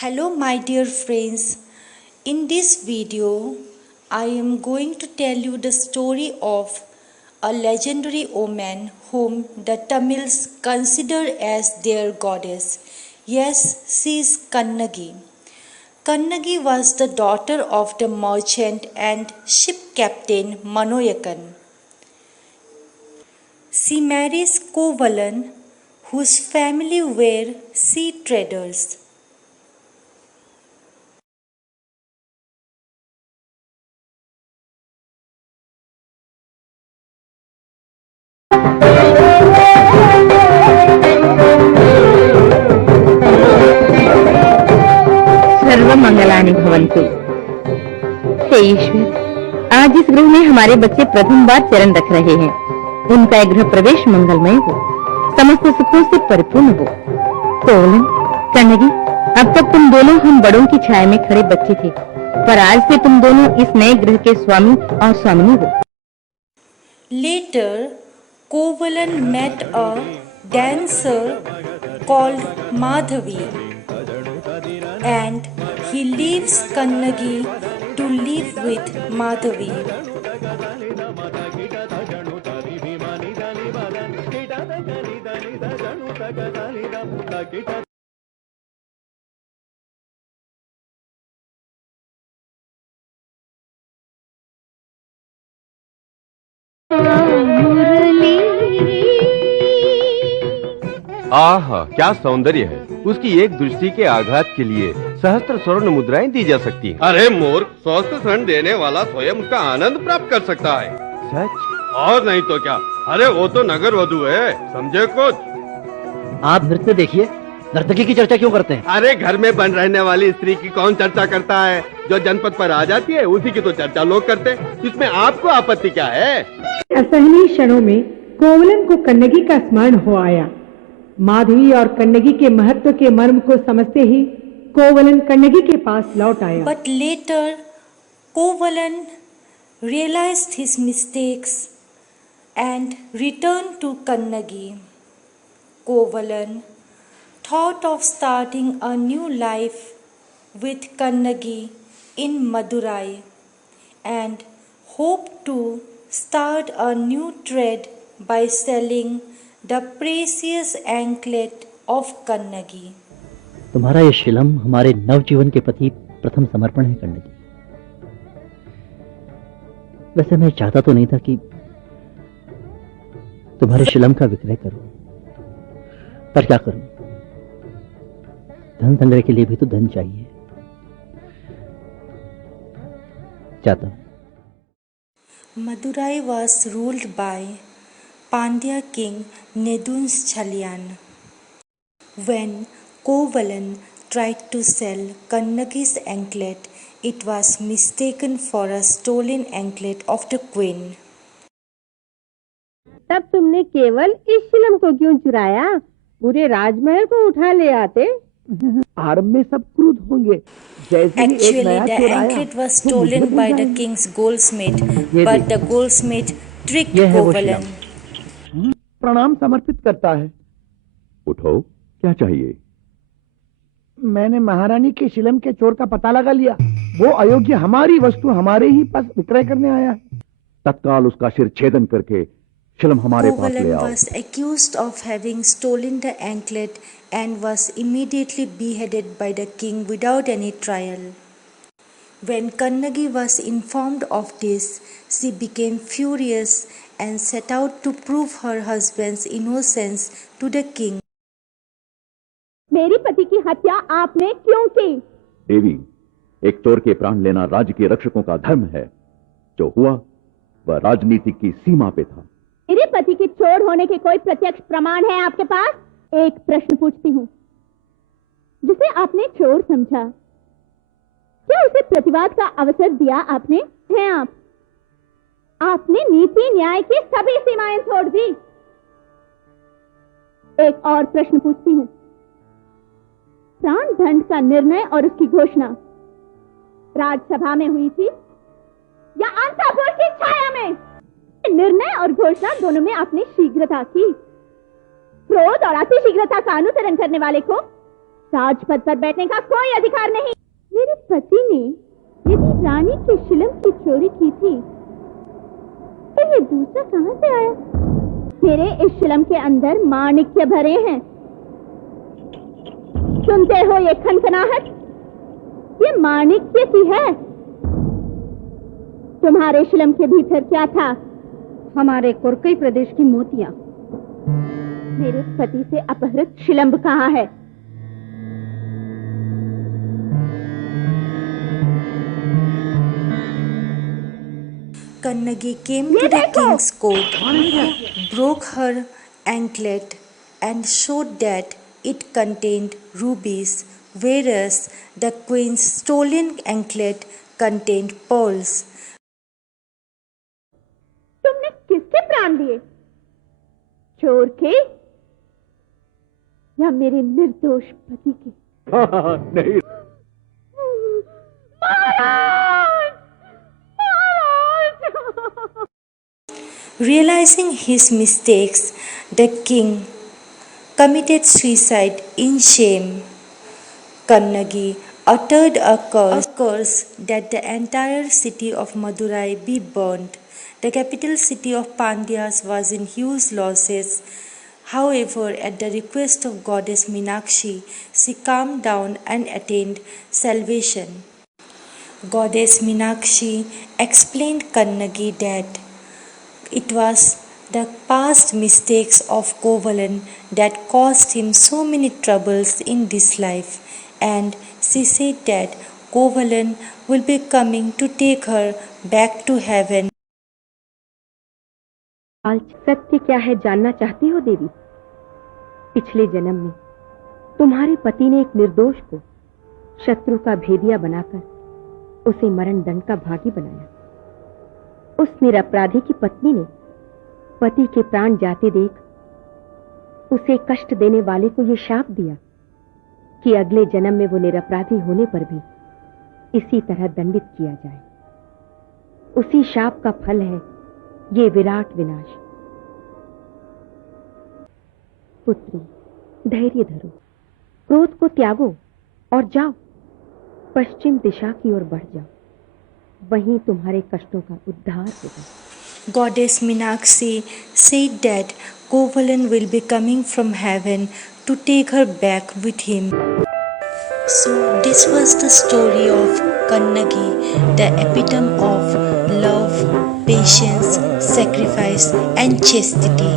Hello my dear friends, in this video I am going to tell you the story of a legendary woman whom the Tamils consider as their goddess. Yes, she is Kannagi. Kannagi was the daughter of the merchant and ship captain Manoyakan. She marries Kovalan, whose family were sea traders. सर्व मंगलानि भवन्तु। हे ईश्वर, आज इस गृह में हमारे बच्चे प्रथम बार चरण रख रहे हैं। उनका गृह प्रवेश मंगलमय हो, समस्त सुखों से परिपूर्ण हो। कोवलन, कन्नगी, अब तक तुम दोनों हम बड़ों की छाया में खड़े बच्चे थे, पर आज से तुम दोनों इस नए गृह के स्वामी और स्वामिनी हो। Later, Kovalan met a dancer called Madhavi, and he leaves Kannagi to live with Madhavi. आह, क्या सौंदर्य है। उसकी एक दृष्टि के आघात के लिए सहस्त्र स्वर्ण मुद्राएं दी जा सकती हैं। अरे मूर्ख, सहस्त्र स्वर्ण देने वाला स्वयं उसका आनंद प्राप्त कर सकता है। सच? और नहीं तो क्या। अरे वो तो नगर वधु है, समझे कुछ? आप नृत्य देखिए, नर्तकी की चर्चा क्यों करते हैं? अरे घर में बन रहने वाली स्त्री की कौन चर्चा करता है? जो जनपद पर आ जाती है उसी की तो चर्चा लोग करते हैं। इसमें आपको आपत्ति क्या है? असहनीय क्षणों में कोवलन को कन्नगी का स्मरण हो आया। माधवी और कन्नगी के महत्व के मर्म को समझते ही कोवलन कन्नगी के पास लौट आया। But later, Kovalan realized his mistakes and returned to Kannagi. Kovalan thought of starting a new life with Kannagi in Madurai and hoped to start a new trade by selling the precious anklet of Kannagi. तुम्हारा ये शिलम हमारे नवजीवन के प्रति प्रथम समर्पण है कन्नगी। वैसे मैं चाहता तो नहीं था कि तुम्हारे शिलम का विक्रय करूं, पर क्या करूं? धन संग्रह के लिए भी तो धन चाहिए। चाहता हूं। Madurai was ruled by Pandya king Nedunschalian. When Kovalan tried to sell Kannagi's anklet, it was mistaken for a stolen anklet of the queen. तब तुमने केवल इस शिलम को क्यों चुराया? पूरे राजमहल को उठा ले आते। आरंभ में सब क्रुद्ध होंगे। Actually, the anklet was stolen by the king's goldsmith, but the goldsmith tricked Kovalan. प्रणाम समर्पित करता है। उठो, क्या चाहिए? मैंने महारानी के शिलम के चोर का पता लगा लिया। वो अयोग्य हमारी वस्तु हमारे ही पास विक्रय करने आया है। तत्काल उसका शिर छेदन करके शिलम हमारे पास ले Kovalan आओ। was accused of having stolen the anklet and was immediately beheaded by the king without any trial. When Kannagi was informed of this, she became furious and set out to prove her husband's innocence to the king. मेरे पति की हत्या आपने क्यों की? देवी, एक चोर के प्राण लेना राज्य के रक्षकों का धर्म है। जो हुआ वह राजनीति की सीमा पे था। मेरे पति के चोर होने के कोई प्रत्यक्ष प्रमाण है आपके पास? एक प्रश्न पूछती हूँ, जिसे आपने चोर समझा, क्या उसे प्रतिवाद का अवसर दिया आपने? हैं आपने नीति न्याय की सभी सीमाएं छोड़ दी। एक और प्रश्न पूछती हूँ, प्राण दंड का निर्णय और उसकी घोषणा राजसभा में हुई थी या अंतःपुर की छाया में? निर्णय और घोषणा दोनों में आपने शीघ्रता की। क्रोध और अति शीघ्रता का अनुसरण करने वाले को राजपद पर बैठने का कोई अधिकार नहीं। मेरे पति ने यदि रानी के शिलम की चोरी की थी तो ये दूसरा कहां से आया? मेरे इस शिलम के अंदर माणिक्य भरे हैं। सुनते हो ये खनखनाहट? ये माणिक्य की है। तुम्हारे शिलम के भीतर क्या था? हमारे कुरकई प्रदेश की मोतियां। मेरे पति से अपहृत शिलम्ब कहाँ है? Kannagi came to the king's court, broke her anklet and showed that it contained rubies, whereas the queen's stolen anklet contained pearls. तुमने किसके प्राण लिए? चोर के या मेरे निर्दोष पति के? नहीं। Realizing his mistakes, the king committed suicide in shame. Kannagi uttered a curse that the entire city of Madurai be burnt. The capital city of Pandyas was in huge losses. However, at the request of goddess Meenakshi, she calmed down and attained salvation. Goddess Meenakshi explained Kannagi that it was the past mistakes of Kovalan that caused him so many troubles in this life, and she said that Kovalan will be coming to take her back to heaven. आज सत्य क्या है जानना चाहती हो देवी? पिछले जन्म में तुम्हारे पति ने एक निर्दोष को शत्रु का भेदिया बनाकर उसे मरण दंड का भागी बनाया। उस निरपराधी की पत्नी ने पति के प्राण जाते देख उसे कष्ट देने वाले को यह शाप दिया कि अगले जन्म में वो निरपराधी होने पर भी इसी तरह दंडित किया जाए। उसी शाप का फल है ये विराट विनाश। पुत्री, धैर्य धरो, क्रोध को त्यागो और जाओ पश्चिम दिशा की ओर बढ़ जाओ, वहीं तुम्हारे कष्टों का उद्धार होगा। Goddess Meenakshi said that Kovalan will be coming from heaven to take her back with him. So this was the story of Kannagi, the epitome of love, patience, sacrifice and chastity.